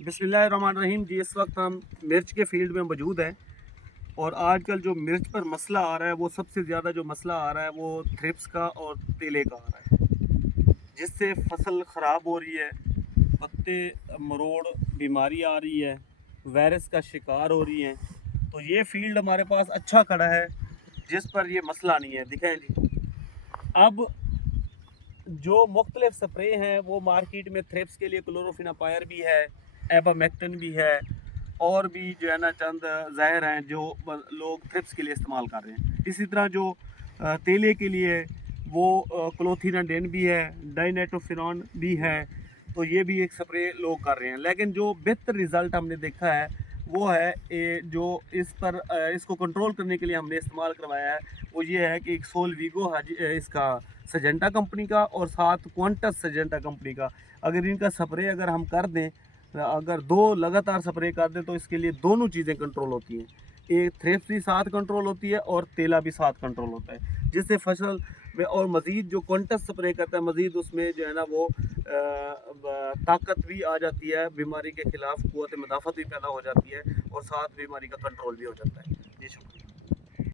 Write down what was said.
बिस्मिल्लाहिर्रहमानिर्रहीम जी। इस वक्त हम मिर्च के फील्ड में मौजूद हैं और आजकल जो मिर्च पर मसला आ रहा है वो सबसे ज़्यादा जो मसला आ रहा है वो थ्रिप्स का और तेले का आ रहा है, जिससे फसल ख़राब हो रही है, पत्ते मरोड़ बीमारी आ रही है, वायरस का शिकार हो रही हैं। तो ये फील्ड हमारे पास अच्छा खड़ा है जिस पर ये मसला नहीं है। दिखाएं जी। अब जो मुख्तलिफ स्प्रे हैं वो मार्केट में थ्रिप्स के लिए क्लोरोफिनापायर भी है, एबामेक्टिन भी है, और भी जो है ना चंद ज़हर हैं जो लोग थ्रिप्स के लिए इस्तेमाल कर रहे हैं। इसी तरह जो तेले के लिए वो क्लोथिनाडेन भी है, डाइनाइट्रोफिरॉन भी है। तो ये भी एक स्प्रे लोग कर रहे हैं, लेकिन जो बेहतर रिज़ल्ट हमने देखा है वो है जो इस पर इसको कंट्रोल करने के लिए हमने इस्तेमाल करवाया है वो ये है कि एक सोल वीगो इसका सजेंटा कंपनी का और साथ क्वांटस सजेंटा कंपनी का। अगर इनका स्प्रे अगर हम कर दें, अगर दो लगातार स्प्रे कर दें तो इसके लिए दोनों चीज़ें कंट्रोल होती हैं। एक थ्रिप्स भी साथ कंट्रोल होती है और तेला भी साथ कंट्रोल होता है, जिससे फसल में और मज़ीद जो क्वांटस स्प्रे करता है मज़ीद उसमें जो है ना वो ताकत भी आ जाती है, बीमारी के ख़िलाफ़ क़ुव्वत मुदाफ़त भी पैदा हो जाती है और साथ बीमारी का कंट्रोल भी हो जाता है। जी शुक्रिया।